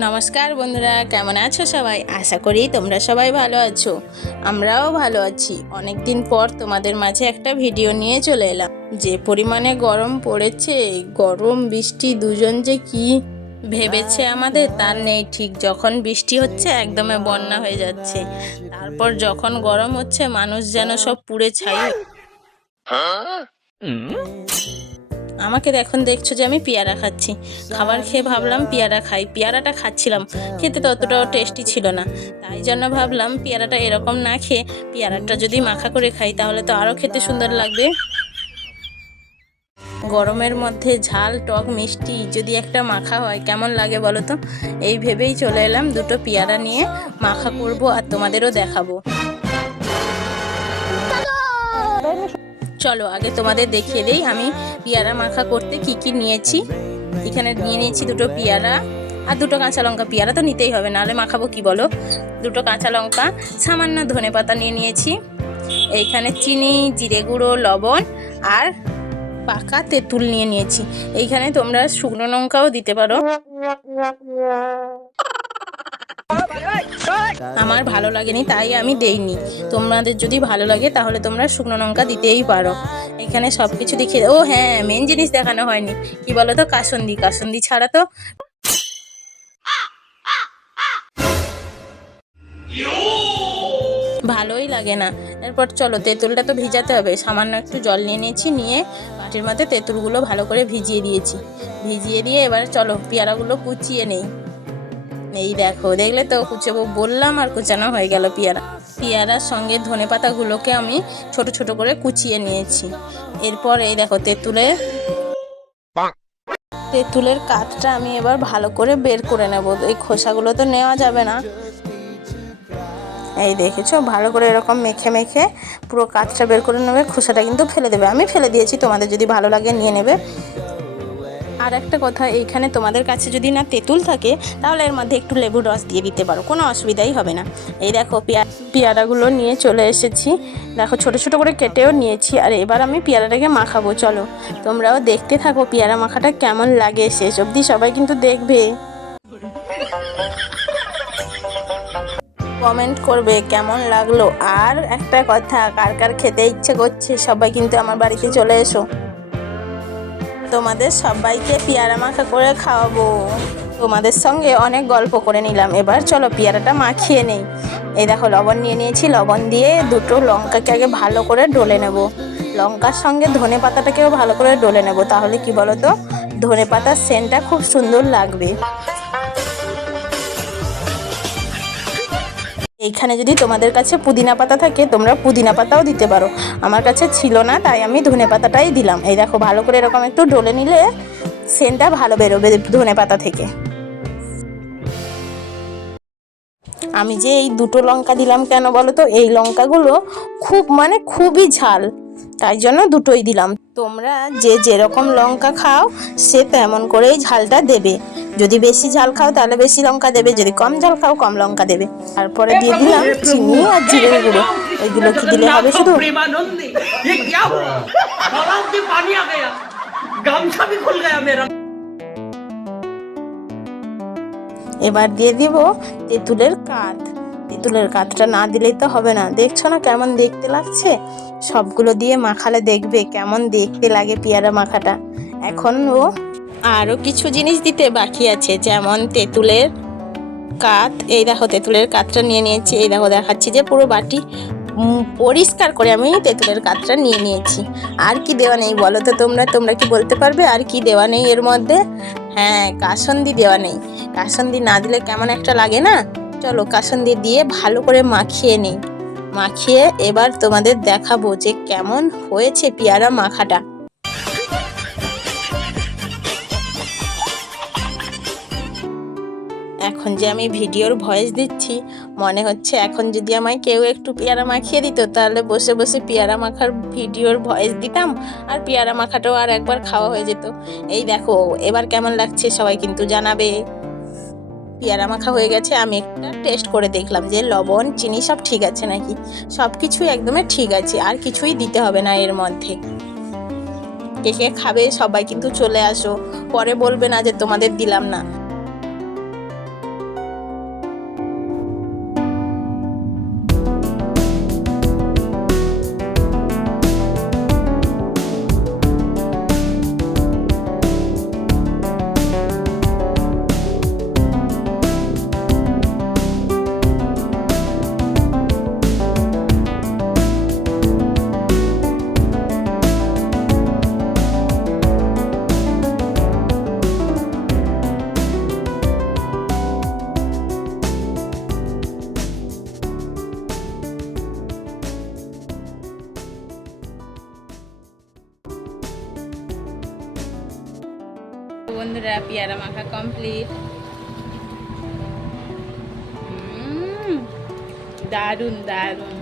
নমস্কার বন্ধুরা কেমন আছো সবাই? আশা করি তোমরা সবাই ভালো আছো। আমরাও ভালো আছি। অনেক দিন পর তোমাদের মাঝে একটা ভিডিও নিয়ে চলে এলাম। যে পরিমাণে গরম পড়েছে গরম বৃষ্টি দুজন যে কি ভেবেছে আমাদের তার নেই ঠিক। যখন বৃষ্টি হচ্ছে একদমে বন্যা হয়ে যাচ্ছে। তারপর যখন গরম হচ্ছে মানুষ যেন সব পুড়ে ছাই আমাকে এখন দেখছ যে আমি পেয়ারা খাচ্ছি। খাবার খেয়ে ভাবলাম পেয়ারা খাই। পেয়ারাটা খাচ্ছিলাম। খেতে ততটাও টেস্টি ছিল না। তাই জন্য ভাবলাম পেয়ারাটা এরকম না খেয়ে পেয়ারাটা যদি মাখা করে খাই, তাহলে তো আরও খেতে সুন্দর লাগবে। গরমের মধ্যে ঝাল, টক, মিষ্টি যদি একটা মাখা হয়, কেমন লাগে বলো তো? এই ভেবেই চলে এলাম দুটো পেয়ারা নিয়ে। মাখা করব আর তোমাদেরও দেখাবো। চলো, আগে তোমাদের দেখিয়ে দেই আমি পেয়ারা মাখা করতে কি কি নিয়েছি। এখানে নিয়ে নিয়েছি দুটো পেয়ারা আর দুটো কাঁচা লঙ্কা। পেয়ারা তো নিতেই হবে, নাহলে মাখাবো কি বলো? দুটো কাঁচা লঙ্কা, সামান্য ধনে পাতা নিয়ে নিয়েছি। এইখানে চিনি, জিরে গুঁড়ো, লবণ আর পাকা তেঁতুল নিয়ে নিয়েছি। এইখানে তোমরা শুকনো লঙ্কাও দিতে পারো। আমার ভালো লাগেনি, তাই আমি দেইনি। তোমাদের যদি ভালো লাগে, তাহলে তোমরা শুকনো লঙ্কা দিতেই পারো। এখানে সব কিছু দেখিয়ে ও হ্যাঁ মেন জিনিস দেখানো হয়নি। কি বলো তো কাসন্দি। কাসন্দি ছাড়া তো ভালোই লাগে না। এরপর চলো, তেঁতুলটা তো ভিজাতে হবে। সামান্য একটু জল নিয়ে নিয়েছি, নিয়ে বাটির মধ্যে তেঁতুলগুলো ভালো করে ভিজিয়ে দিয়েছি। ভিজিয়ে দিয়ে এবার চলো, পেয়ারাগুলো কুচিয়ে নেই। এই দেখো, দেখলে তো কুচাবো বললাম আর কুচানো হয়ে গেল পেয়ারা। পেয়ারার সঙ্গে ধনে পাতাগুলোকে আমি ছোট ছোট করে কুচিয়ে নিয়েছি। এরপর এই দেখো তেঁতুলের তেঁতুলের কাঠটা আমি এবার ভালো করে বের করে নেব। এই খোসাগুলো তো নেওয়া যাবে না। এই দেখেছ, ভালো করে এরকম মেখে মেখে পুরো কাঠটা বের করে নেবে, খোসাটা কিন্তু ফেলে দেবে। আমি ফেলে দিয়েছি, তোমাদের যদি ভালো লাগে নিয়ে নেবে। আর একটা কথা, এইখানে তোমাদের কাছে যদি না তেঁতুল থাকে, তাহলে এর মধ্যে একটু লেবুর রস দিয়ে দিতে পারো, কোনো অসুবিধাই হবে না। এই দেখো, পেয়া পেয়ারাগুলো নিয়ে চলে এসেছি। দেখো, ছোট ছোট করে কেটেও নিয়েছি, আর এবার আমি পেয়ারাটাকে মাখাবো, চলো। তোমরাও দেখতে থাকো পেয়ারা মাখাটা কেমন লাগে, শেষ অবধি সবাই কিন্তু দেখবে। কমেন্ট করবে কেমন লাগল, আর একটা কথা, কার কার খেতে ইচ্ছে করছে, সবাই কিন্তু আমার বাড়িতে চলে এসো। তোমাদের সবাইকে পেয়ারা মাখা করে খাওয়াবো। তোমাদের সঙ্গে অনেক গল্প করে নিলাম। এবার চলো পেয়ারাটা মাখিয়ে নেই। এই দেখো, লবণ নিয়ে নিয়েছি। লবণ দিয়ে দুটো লঙ্কাকে আগে ভালো করে ডলে নেব। লঙ্কার সঙ্গে ধনে পাতাটাকেও ভালো করে ডলে নেব। তাহলে কি বলো তো ধনে পাতার সেন্টটা খুব সুন্দর লাগবে। এইখানে যদি তোমাদের কাছে পুদিনা পাতা থাকে, তোমরা পুদিনা পাতাও দিতে পারো। আমার কাছে ছিল না, তাই আমি ধনে পাতাটাই দিলাম। এই দেখো, ভালো করে এরকম একটু ডলে নিলে সেন্টটা ভালো বেরোবে ধনে পাতা থেকে। আমি যে এই দুটো লঙ্কা দিলাম কেন বলো তো? এই লঙ্কাগুলো খুব মানে খুবই ঝাল। তাই জন্য দুটোই দিলাম। তোমরা যে যেরকম লঙ্কা খাও সে তেমন করেই ঝালটা দেবে। যদি বেশি ঝাল খাও তাহলে বেশি লঙ্কা দেবে। যদি কম ঝাল খাও কম লঙ্কা দেবে। তারপরে দিয়ে দিলাম চিনি আর জিরে গুঁড়ো। ওইগুলো কি দিলে হবে শুধু। এবার দিয়ে দিব তেঁতুলের কাঁধ। তেঁতুলের কাঠটা না দিলেই তো হবে না। দেখছ না কেমন দেখতে লাগছে? সবগুলো দিয়ে মাখালে দেখবে কেমন দেখতে লাগে পেয়ারা মাখাটা। এখন ও আরও কিছু জিনিস দিতে বাকি আছে, যেমন তেঁতুলের কাত এই দেখো, তেঁতুলের কাতটা নিয়ে নিয়েছি। এই দেখো, দেখাচ্ছি যে পুরো বাটি পরিষ্কার করে আমি তেঁতুলের কাতটা নিয়ে নিয়েছি। আর কি দেওয়া নেই বলো তো তোমরা? তোমরা কি বলতে পারবে? আর কি দেওয়া নেই এর মধ্যে? হ্যাঁ কাসন্দি দেওয়া নেই। কাসন্দি না দিলে কেমন একটা লাগে না? চলো কাসন্দি দিয়ে ভালো করে মাখিয়ে নিই। মাখিয়ে এবার তোমাদের দেখাবো যে কেমন হয়েছে পেয়ারা মাখাটা। এখন যে আমি ভিডিওর ভয়েস দিচ্ছি, মনে হচ্ছে এখন যদি আমায় কেউ একটু পেয়ারা মাখিয়ে দিত, তাহলে বসে বসে পেয়ারা মাখার ভিডিওর ভয়েস দিতাম আর পেয়ারা মাখাটাও আর একবার খাওয়া হয়ে যেত। এই দেখো, এবার কেমন লাগছে সবাই কিন্তু জানাবে। পেয়ারা মাখা হয়ে গেছে, আমি একটা টেস্ট করে দেখলাম যে লবণ, চিনি সব ঠিক আছে নাকি? সব কিছুই একদমই ঠিক আছে, আর কিছুই দিতে হবে না এর মধ্যে। কে কে খাবে সবাই কিন্তু চলে আসো, পরে বলবে না যে তোমাদের দিলাম না। বন্ধুরা পেয়ারা মাখা কমপ্লিট দারুণ দারুণ।